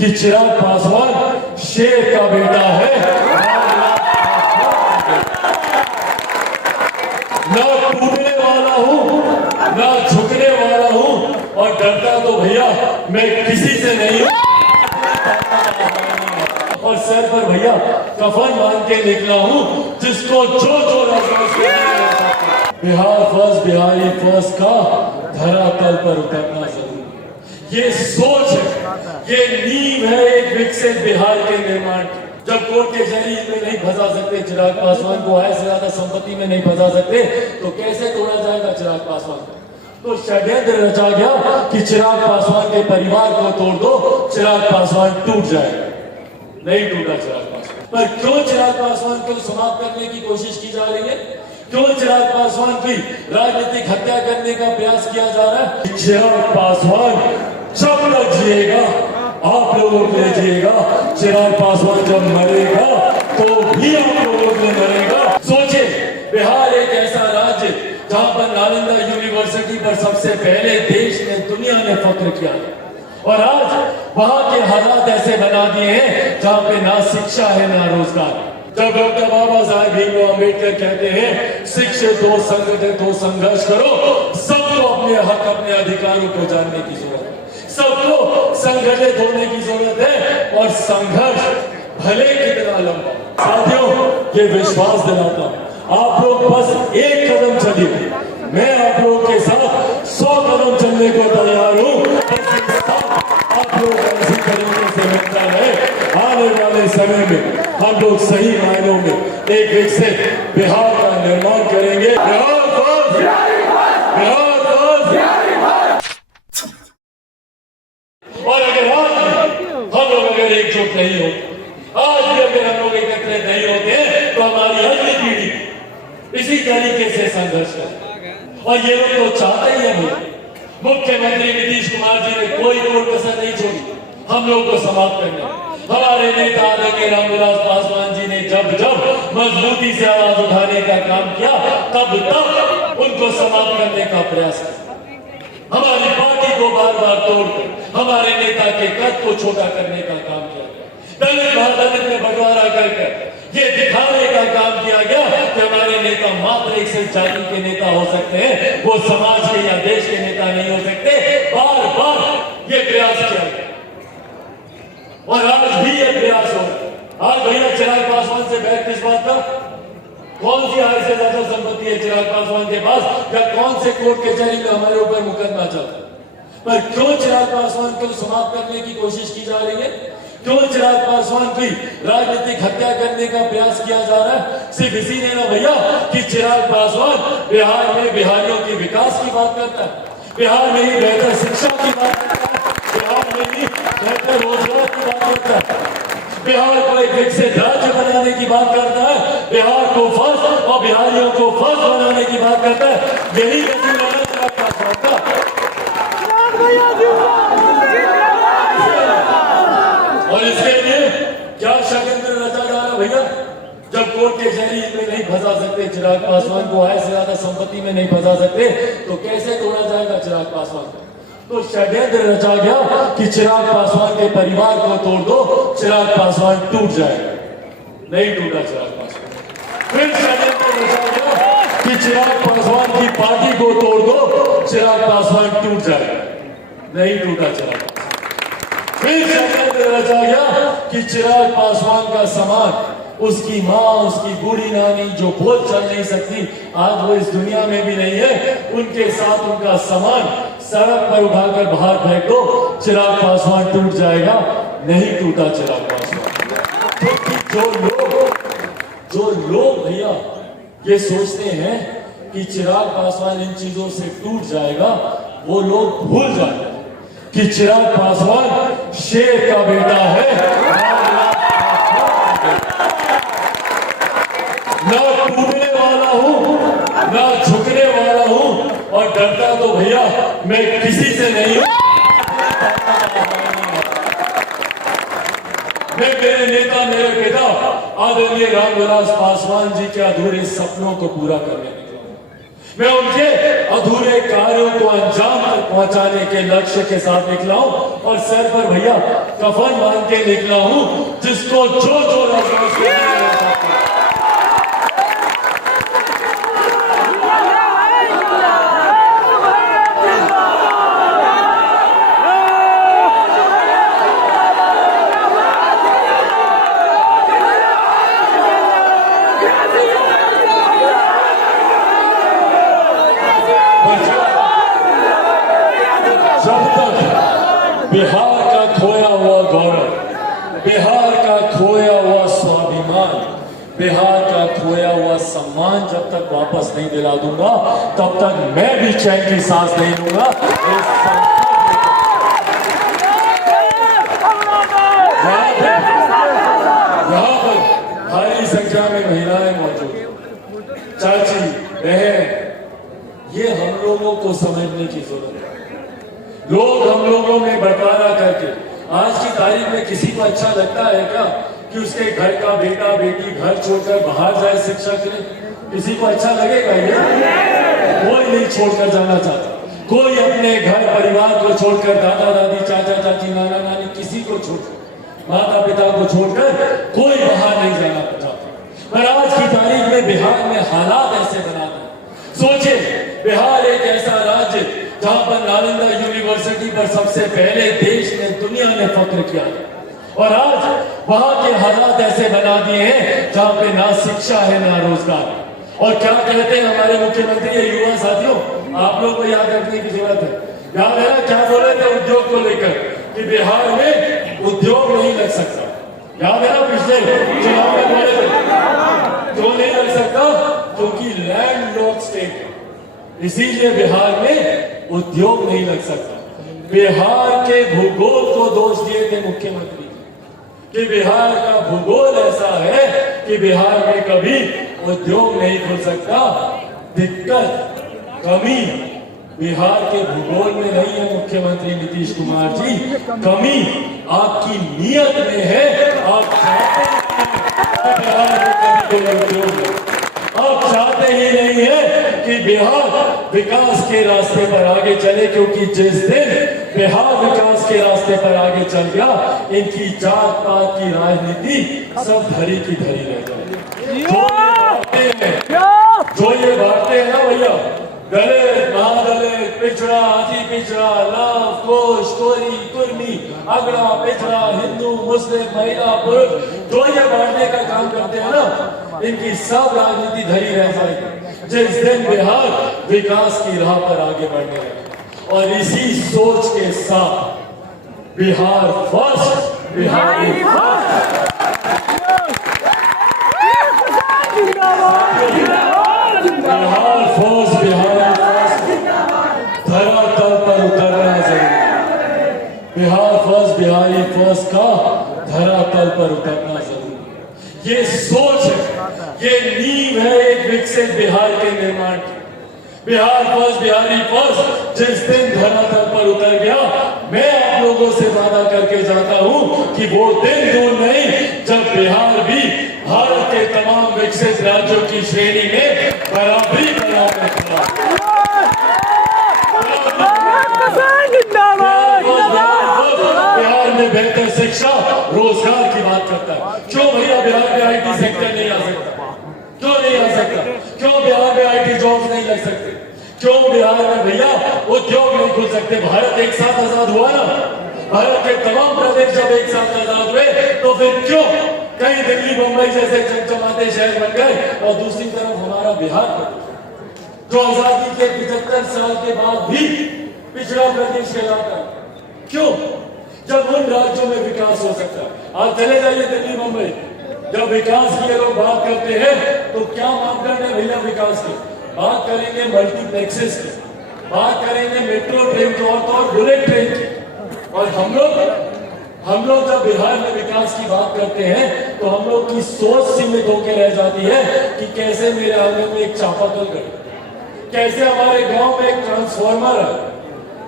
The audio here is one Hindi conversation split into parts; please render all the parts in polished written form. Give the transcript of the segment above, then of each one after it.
कि चिराग पासवान शेर का बेटा है, ना टूटने वाला हूं, ना झुकने वाला हूं, और डरता तो भैया मैं किसी से नहीं हूं। और सर पर भैया कफन बांध के निकला हूं, जिसको जो बिहार फर्स्ट, बिहारी फर्स्ट का धरातल पर उतरना जरूरी है। ये सोच है, ये नींव है एक विकसित बिहार के निर्माण की। जब कोर्ट के जरिए में नहीं फंसा सकते चिराग पासवान को, आय से ज्यादा संपत्ति में नहीं फंसा सकते, तो कैसे तोड़ा जाएगा चिराग पासवान को? तो षड्यंत्र रचा गया कि चिराग पासवान के परिवार को तोड़ दो, चिराग पासवान टूट जाएगा। नहीं टूटा चिराग पासवान। पर क्यों चिराग पासवान को समाप्त करने की कोशिश की जा रही है? क्यों चिराग पासवान की राजनीतिक हत्या करने का प्रयास किया जा रहा है? चिराग पासवान जब तक जिएगा आप लोगों के लिए जिएगा, चिराग पासवान जब मरेगा तो भी आप लोगों के लिए मरेगा। सोचिए, बिहार एक ऐसा राज्य जहां पर नालंदा यूनिवर्सिटी पर सबसे पहले देश ने, दुनिया ने फख्र किया, और आज वहां के हालात ऐसे बना दिए हैं जहां पे ना शिक्षा है ना रोजगार। जब डॉक्टर बाबा साहेब भीमराव अम्बेडकर कहते हैं शिक्षित हो, संगठित हो, संघर्ष करो, सबको अपने हक, अपने अधिकारों को जानने की जरूरत है, सबको संगठित होने की जरूरत है, और संघर्ष भले कितना लंबा। साथियों, ये विश्वास दिलाता हूं, आप लोग बस एक कदम चलिए, मैं आप लोगों के साथ 100 कदम चलने को तैयार हूं। आप लोग ऐसी तरीके से मिलता है, आने वाले समय में हम लोग सही मायनों में एक विकसित बिहार का निर्माण करेंगे। Bihar first, Bihar first. और अगर आज हम लोग एकजुट नहीं होते, आज भी अगर हम लोग एकत्रित नहीं होते, तो हमारी अगली पीढ़ी इसी तरीके से संघर्ष करे। और ये लोग तो चाहते ही हैं। मुख्यमंत्री नीतीश कुमार जी ने कोई कसर नहीं छोड़ी हम लोग को समाप्त करने। हमारे नेता आदरणीय रामविलास पासवान जी ने जब जब मजबूती से आवाज उठाने का काम किया, तब तब उनको समाप्त करने का प्रयास किया। हमारी पार्टी को बार बार तोड़कर हमारे नेता के कद को छोटा करने का काम किया। दलित महादलित में बंटवारा करके ये दिखाने का काम किया गया कि हमारे नेता मात्र एक सिर्फ जाति के नेता हो सकते हैं, वो समाज के या देश के नेता नहीं हो सकते। बार बार ये प्रयास किया गया, और आज भी ये प्रयास हो रहा। आज भैया चिराग पासवान से बैठ किस बात का? कौन सी आय से ज्यादा संपत्ति है चिराग पासवान के पास, या कौन से कोर्ट कचहरी में हमारे ऊपर मुकदमा चलता है? पर क्यों चिराग पासवान को समाप्त करने की कोशिश की जा रही है? क्यों चिराग पासवान की राजनीतिक हत्या करने का प्रयास किया जा रहा है? सिर्फ इसीलिए ना भैया कि चिराग पासवान बिहार में बिहारियों के विकास की बात करता है, बिहार में ही बेहतर शिक्षा की बात करता है, बिहार में ही बेहतर रोजगार की बात करता है, बिहार को एक विकसित राज्य बनाने की बात करता है, बिहार को फर्स्ट और बिहारियों को फर्स्ट बनाने की बात करता है। यही चिराग पासवान का। और इसके लिए क्या षड्यंत्र रचा जा रहा भैया? जब कोर्ट के जरिए में नहीं फंसा सकते चिराग पासवान को, आय से ज्यादा संपत्ति में नहीं फंसा सकते, तो कैसे तोड़ा जाएगा चिराग पासवान को? तो षड्यंत्र रचा गया कि चिराग पासवान के परिवार को तोड़ दो, चिराग पासवान टूट जाएगा। नहीं टूटा चिराग पासवान। फिर षड्यंत्र रचा गया कि चिराग पासवान की पार्टी को तोड़ दो, चिराग पासवान टूट जाएगा। नहीं टूटा चिराग। फिर षड्यंत्र रचा गया कि चिराग पासवान का समाज, उसकी माँ, उसकी बूढ़ी नानी जो बोल चल नहीं सकती, आज वो इस दुनिया में भी नहीं है, उनके साथ उनका सामान सड़क पर उठाकर बाहर फेंक दो, चिराग पासवान टूट जाएगा। नहीं टूटा चिराग पासवान। क्योंकि जो लोग भैया ये सोचते हैं कि चिराग पासवान इन चीजों से टूट जाएगा, वो लोग भूल जाते हैं कि चिराग पासवान शेर का बेटा है, ना टूटने वाला हूं, ना झुकने वाला हूं, और डरता तो भैया मैं किसी से नहीं हूं। मैं मेरे नेता, मेरे पिता आदरणीय रामविलास पासवान जी के अधूरे सपनों को पूरा करने निकला हूं। मैं उनके अधूरे कार्यों को अंजाम तक पहुंचाने के लक्ष्य के साथ निकला हूं और सर पर भैया कफन बांध के निकला हूं, जिसको जो जो बिहार का खोया हुआ गौरव, बिहार का खोया हुआ स्वाभिमान, बिहार का खोया हुआ सम्मान जब तक वापस नहीं दिला दूंगा, तब तक मैं भी चैन की सांस नहीं लूंगा। यहाँ पर भारी संख्या में महिलाएं मौजूद, चाची बहन, ये हम लोगों को समझने की जरूरत है। लोग हम लोगों में बंटवारा करके, आज की तारीख में किसी को अच्छा लगता है क्या कि उसके घर का बेटा बेटी घर छोड़कर बाहर जाए शिक्षा के लिए? किसी को अच्छा लगेगा ये? कोई नहीं छोड़कर जाना चाहता, कोई अपने घर परिवार को छोड़कर, दादा दादी चाचा चाची नाना नानी किसी को छोड़कर, माता पिता को छोड़कर कोई बाहर नहीं जाना चाहता। पर आज की तारीख में बिहार में हालात ऐसे बना दें। सोचे, बिहार एक ऐसा राज्य जहां पर नालंदा यूनिवर्सिटी पर सबसे पहले देश ने दुनिया ने फख्र किया, और आज वहां के हालात ऐसे बना दिए हैं जहां पे ना शिक्षा है ना रोजगार। और क्या कहते हैं हमारे मुख्यमंत्री, ये युवा साथियों, आप लोग को याद रखने की जरूरत है। याद है ना क्या बोले थे उद्योग को लेकर कि बिहार में उद्योग नहीं लग सकता? याद है ना पिछले चुनाव में बोले थे? क्यों नहीं लग सकता? क्योंकि लैंडलॉक्ड स्टेट है, इसीलिए बिहार में उद्योग नहीं लग सकता। बिहार के भूगोल को दोष दिए थे मुख्यमंत्री कि बिहार का भूगोल ऐसा है कि बिहार में कभी उद्योग नहीं खुल सकता। दिक्कत, कमी बिहार के भूगोल में नहीं है मुख्यमंत्री नीतीश कुमार जी, कमी आपकी नीयत में है। आप चाहते हैं बिहार में कभी कोई उद्योग नहीं, आप चाहते ही नहीं है कि बिहार विकास के रास्ते पर आगे चले, क्योंकि जिस दिन बिहार विकास के रास्ते पर आगे चल गया, इनकी जात पात की राजनीति सब धरी की धरी रह जाएगी। जो ये बांटते हैं ना भैया, दलित महादलित, पिछड़ा अति पिछड़ा, लव कुश कोरी कुर्मी, अगड़ा पिछड़ा, हिंदू मुस्लिम, महिला पुरुष, जो ये बांटने का काम करते हैं ना, इनकी सब राजनीति धरी रह जाएगी जिस दिन बिहार विकास की राह पर आगे बढ़ने लगे। और इसी सोच के साथ Bihar first, Bihari first, Bihar first, Bihari first धरातल पर उतरना जरूरी। बिहार फर्स्ट, बिहारी फर्स्ट का धरातल पर उतरना जरूरी। ये सोच है, ये नींव है एक विकसित बिहार के निर्माण की। बिहार फर्स्ट, बिहारी फर्स्ट जिस दिन धरातल पर उतर गया, मैं आप लोगों से वादा करके जाता हूं कि वो दिन दूर नहीं जब बिहार भी भारत के तमाम विकसित राज्यों की श्रेणी में बराबरी बनाकर खड़ा। बिहार में बेहतर शिक्षा, रोजगार की बात करता है। क्यों भैया बिहार में IT सेक्टर नहीं आ सकता? क्यों नहीं आ सकता? क्यों बिहार में IT जॉब्स नहीं लग सकते? क्यों बिहार में भैया उद्योग नहीं खुल सकते? भारत एक साथ आजाद हुआ ना, भारत के तमाम प्रदेश जब एक साथ आजाद हुए, तो फिर क्यों कहीं दिल्ली मुंबई जैसे चमचमाते शहर बन गए और दूसरी तरफ हमारा बिहार जो आजादी के 75 साल के बाद भी पिछड़ा प्रदेश कहलाता है? क्यों? जब उन राज्यों में विकास हो सकता है। आप चले जाइए दिल्ली मुंबई, जब विकास की लोग बात करते हैं तो क्या मापदंड है भैया विकास की? बात करेंगे मल्टीप्लेक्सेस की, बात करेंगे मेट्रो ट्रेन की और बुलेट ट्रेन की। और हम लोग जब बिहार में विकास की बात करते हैं तो हम लोग की सोच सीमित होकर रह जाती है कि कैसे मेरे आंगन में एक चापाकल गए, कैसे हमारे गांव में एक ट्रांसफार्मर है,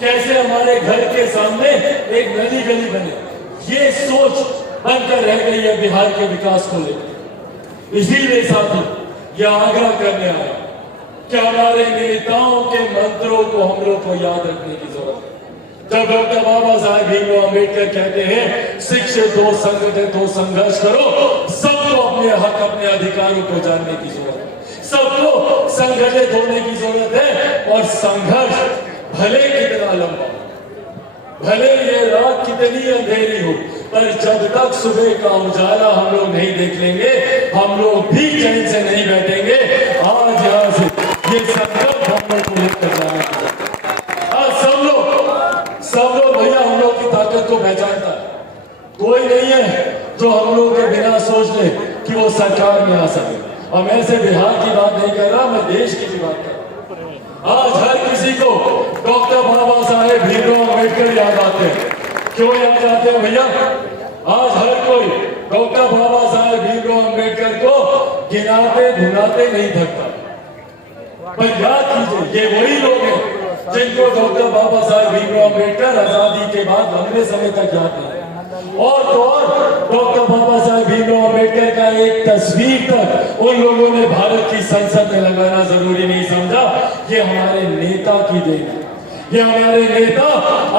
कैसे हमारे घर के सामने एक नदी गली बने। ये सोच बनकर रह गई है बिहार के विकास को लेकर। इसीलिए साथी ये आग्रह करने आया कि हमारे नेताओं के मंत्रों को हम लोग को याद रखने की जरूरत है। जब डॉक्टर बाबा साहेब भीमराव अम्बेडकर कहते हैं शिक्षित हो, संगठित हो, संघर्ष करो, सबको अपने हक, अपने अधिकारों को जानने की जरूरत है, सबको संगठित होने की जरूरत है। और संघर्ष भले कितना लंबा, भले ये रात कितनी अंधेरी हो, पर जब तक सुबह का उजाला हम लोग नहीं देख लेंगे, हम लोग भी चैन से नहीं बैठेंगे। आज यहाँ से ये संकल्प हम लोग को लेकर जाना है। आज सब लोग भैया हम लोग की ताकत को पहचानता है। कोई नहीं है जो हम लोग के बिना सोच ले कि वो सरकार में आ सके। और मैं से बिहार की बात नहीं कर रहा, मैं देश की भी बात कर रहा। आज हर किसी को डॉक्टर बाबा साहेब भीमराव अम्बेडकर याद आते हैं। क्यों याद आते हैं भैया? आज हर कोई डॉक्टर बाबा साहेब भीमराव अम्बेडकर को गिनाते धुनाते नहीं थकता। पर याद कीजिए, ये वही लोग हैं जिनको डॉक्टर बाबा साहेब भीमराव अम्बेडकर आजादी के बाद लंबे समय तक याद नहीं। और तो और डॉक्टर बाबा साहेब भीमराव अम्बेडकर का एक तस्वीर तक उन लोगों ने भारत की संसद में लगाना जरूरी नहीं समझा। ये हमारे नेता की देन है, ये हमारे नेता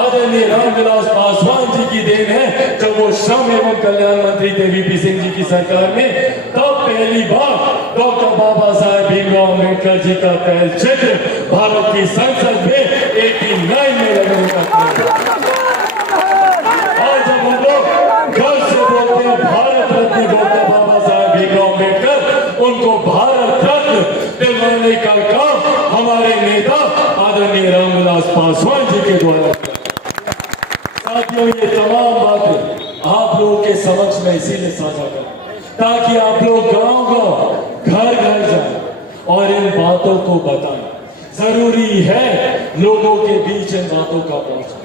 आदरणीय रामविलास पासवान जी की देन है। जब वो श्रम एवं कल्याण मंत्री थे वीपी सिंह जी की सरकार में, तब पहली बार डॉक्टर बाबा साहेब भीमराव अम्बेडकर जी का पहल चित्र भारत की संसद में 89 में लगाने का। आज जब हम लोग घर से बोलते हैं भारत रत्न डॉक्टर बाबा साहेब भीमराव अम्बेडकर, उनको भारत रत्न दिलवाने का काम हमारे नेता आदरणीय रामविलास पासवान जी के द्वारा। साथियों, ये तमाम बातें आप लोगों के समक्ष में इसीलिए साझा करें ताकि आप लोग गांव-गांव, घर-घर जाएं और इन बातों को बताएं। जरूरी है लोगों के बीच इन बातों का पहुंचना।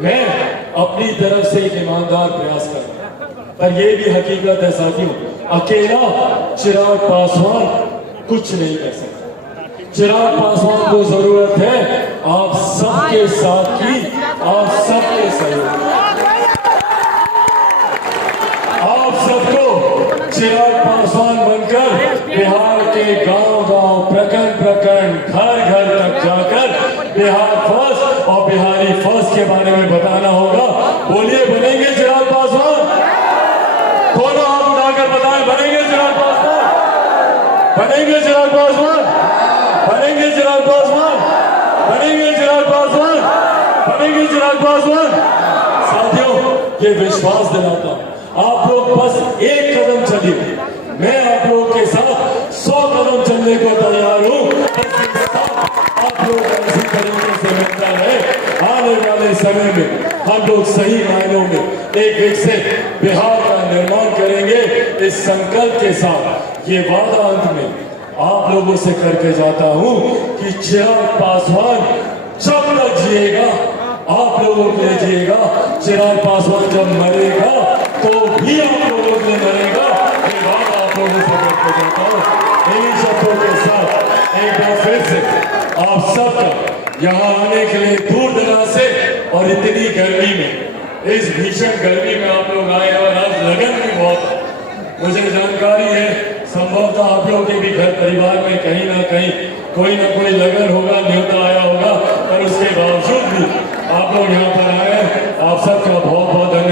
मैं अपनी तरफ से एक ईमानदार प्रयास कर रहा हूं, पर यह भी हकीकत है साथियों, अकेला चिराग पासवान कुछ नहीं कर सकता। चिराग पासवान को जरूरत है आप सबके साथ की, आप सबके सहयोग। आप सबको चिराग पासवान बनकर बिहार के गांव-गांव, प्रखंड-प्रखंड, घर-घर तक जाकर बिहार फर्स्ट और बिहारी फर्स्ट के बारे में बताना होगा। बोलिए, बनेंगे चिराग पासवान? दोनों हाथ उठाकर बताएं, बनेंगे चिराग पासवान? बनेंगे चिराग पासवान? बनेंगे चिराग पासवान? बनेंगे चिराग पासवान? बनेंगे चिराग पासवान? साथियों, ये विश्वास दिलाता हूं, आप लोग बस एक कदम चलिए, मैं आप लोगों के साथ 100 कदम चलने को तैयार हूं। आप लोग ऐसी तरीके से मिलता है, आने वाले समय में हम लोग सही मायनों में एक विकसित बिहार का निर्माण करेंगे। इस संकल्प के साथ ये वादा अंत में आप लोगों से करके जाता हूं कि चिराग पासवान जब तक जिएगा आप लोगों के लिए जिएगा, चिराग पासवान जब मरेगा तो भी आप लोगों के लिए मरेगा। ये बात आप लोगों से करके जाता हूं। इन्हीं शब्दों के साथ एक बार फिर से आप सब यहाँ आने के लिए दूर दराज से और इतनी गर्मी में, इस भीषण गर्मी में आप लोग आए और आज लगन भी बहुत है। मुझे जानकारी है संभवतः आप लोगों के भी घर परिवार में कहीं ना कहीं कोई ना कोई लगन होगा, न्योता आया होगा, पर उसके बावजूद भी आप लोग यहाँ पर आए। आप सबका बहुत बहुत धन्यवाद।